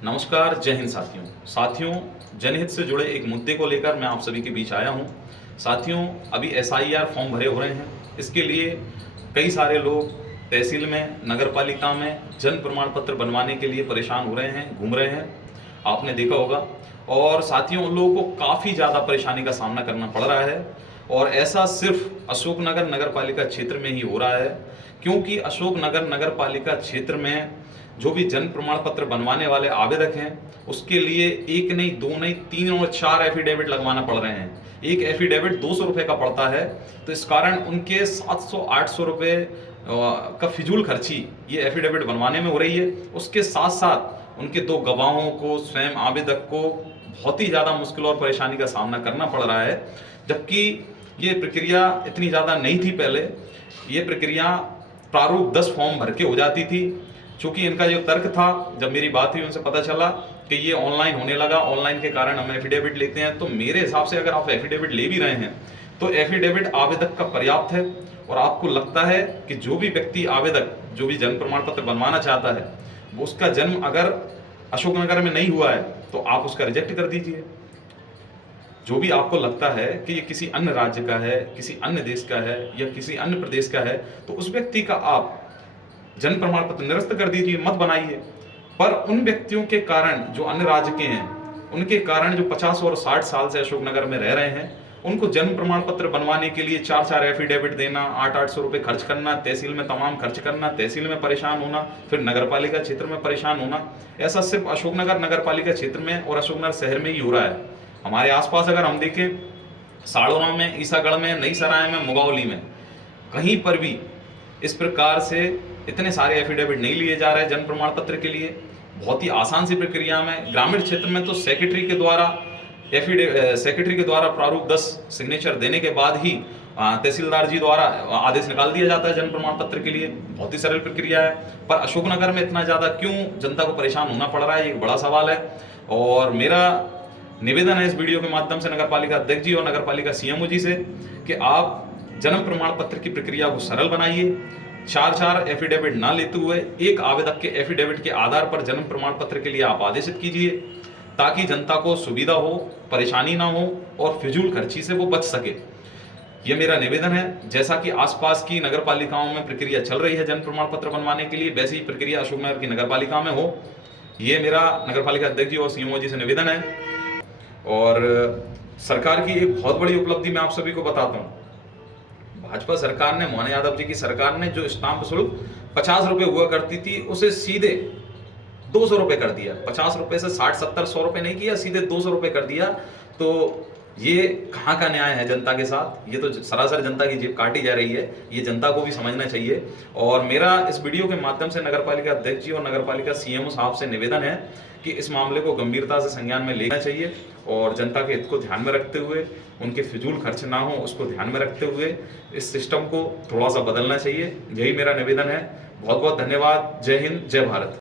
नमस्कार, जय हिंद साथियों। साथियों, जनहित से जुड़े एक मुद्दे को लेकर मैं आप सभी के बीच आया हूं। साथियों, अभी एसआईआर फॉर्म भरे हो रहे हैं। इसके लिए कई सारे लोग तहसील में, नगर पालिका में जन्म प्रमाण पत्र बनवाने के लिए परेशान हो रहे हैं, घूम रहे हैं। आपने देखा होगा। और साथियों, उन लोगों को काफ़ी ज़्यादा परेशानी का सामना करना पड़ रहा है। और ऐसा सिर्फ अशोकनगर नगर पालिका क्षेत्र में ही हो रहा है, क्योंकि अशोकनगर नगर पालिका क्षेत्र में जो भी जन्म प्रमाण पत्र बनवाने वाले आवेदक हैं, उसके लिए एक नहीं, दो नहीं, तीन और चार एफिडेविट लगवाना पड़ रहे हैं। एक एफिडेविट 200 रुपये का पड़ता है। तो इस कारण उनके 700-800 रुपये का फिजूल खर्ची ये एफिडेविट बनवाने में हो रही है। उसके साथ साथ उनके दो गवाहों को, स्वयं आवेदक को बहुत ही ज़्यादा मुश्किल और परेशानी का सामना करना पड़ रहा है। जबकि ये प्रक्रिया इतनी ज़्यादा नहीं थी पहले। ये प्रक्रिया प्रारूप 10 फॉर्म भर के हो जाती थी। चूंकि इनका जो तर्क था, जब मेरी बात हुई उनसे पता चला कि ये ऑनलाइन होने लगा, ऑनलाइन के कारण हम एफिडेविट लेते हैं। तो मेरे हिसाब से अगर आप एफिडेविट ले भी रहे हैं तो एफिडेविट आवेदक का पर्याप्त है। और आपको लगता है कि जो भी व्यक्ति आवेदक जो भी जन्म प्रमाण पत्र बनवाना चाहता है, वो उसका जन्म अगर अशोकनगर में नहीं हुआ है तो आप उसका रिजेक्ट कर दीजिए। जो भी आपको लगता है कि ये किसी अन्य राज्य का है, किसी अन्य देश का है या किसी अन्य प्रदेश का है, तो उस व्यक्ति का आप जन्म प्रमाण पत्र निरस्त कर दीजिए, मत बनाइए। पर उन व्यक्तियों के कारण जो अन्य राज्य के हैं, उनके कारण जो 50 और 60 साल से अशोकनगर में रह रहे हैं, उनको जन्म प्रमाण पत्र बनवाने के लिए 4-4 एफिडेविट देना, 800-800 रुपये खर्च करना, तहसील में तमाम खर्च करना, तहसील में परेशान होना, फिर नगर पालिका क्षेत्र में परेशान होना। ऐसा सिर्फ अशोकनगर नगर पालिका क्षेत्र में और अशोकनगर शहर में ही हो रहा है। हमारे आसपास अगर हम देखें, साड़ोरा में, ईसागढ़ में, नई सराय में, मुगावली में, कहीं पर भी इस प्रकार से इतने सारे एफिडेविट नहीं लिए जा रहे जन्म प्रमाण पत्र के लिए। बहुत ही आसान सी प्रक्रिया में, ग्रामीण क्षेत्र में तो सेक्रेटरी के द्वारा प्रारूप 10 सिग्नेचर देने के बाद ही तहसीलदार जी द्वारा आदेश निकाल दिया जाता है जन्म प्रमाण पत्र के लिए। बहुत ही सरल प्रक्रिया है। पर अशोकनगर में इतना ज़्यादा क्यों जनता को परेशान होना पड़ रहा है, ये एक बड़ा सवाल है। और मेरा निवेदन है इस वीडियो के माध्यम से नगर पालिका अध्यक्ष जी और नगर पालिका सीएमओ जी से कि आप जन्म प्रमाण पत्र की प्रक्रिया को सरल बनाइए। 4-4 एफिडेविट ना लेते हुए एक आवेदक के एफिडेविट के आधार पर जन्म प्रमाण पत्र के लिए आप आदेशित कीजिए, ताकि जनता को सुविधा हो, परेशानी ना हो और फिजूल खर्ची से वो बच सके। ये मेरा निवेदन है। जैसा कि आसपास की नगर पालिकाओं में प्रक्रिया चल रही है जन्म प्रमाण पत्र बनवाने के लिए, वैसी ही प्रक्रिया अशोकनगर की नगर पालिका में हो, ये मेरा नगर पालिका अध्यक्ष जी और सीएमओ जी से निवेदन है। और सरकार की एक बहुत बड़ी उपलब्धि मैं आप सभी को बताता हूँ। भाजपा सरकार ने, मोहन यादव जी की सरकार ने, जो स्टाम्प शुल्क 50 रुपये हुआ करती थी, उसे सीधे 200 रुपये कर दिया। 50 रुपये से 60-70-100 रुपये नहीं किया, सीधे 200 रुपये कर दिया। तो ये कहाँ का न्याय है जनता के साथ? ये तो सरासर जनता की जेब काटी जा रही है। ये जनता को भी समझना चाहिए। और मेरा इस वीडियो के माध्यम से नगर पालिका अध्यक्ष जी और नगर पालिका सीएमओ साहब से निवेदन है कि इस मामले को गंभीरता से संज्ञान में लेना चाहिए और जनता के हित को ध्यान में रखते हुए, उनके फिजूल खर्च ना हो उसको ध्यान में रखते हुए इस सिस्टम को थोड़ा सा बदलना चाहिए। यही मेरा निवेदन है। बहुत बहुत धन्यवाद। जय हिंद, जय भारत।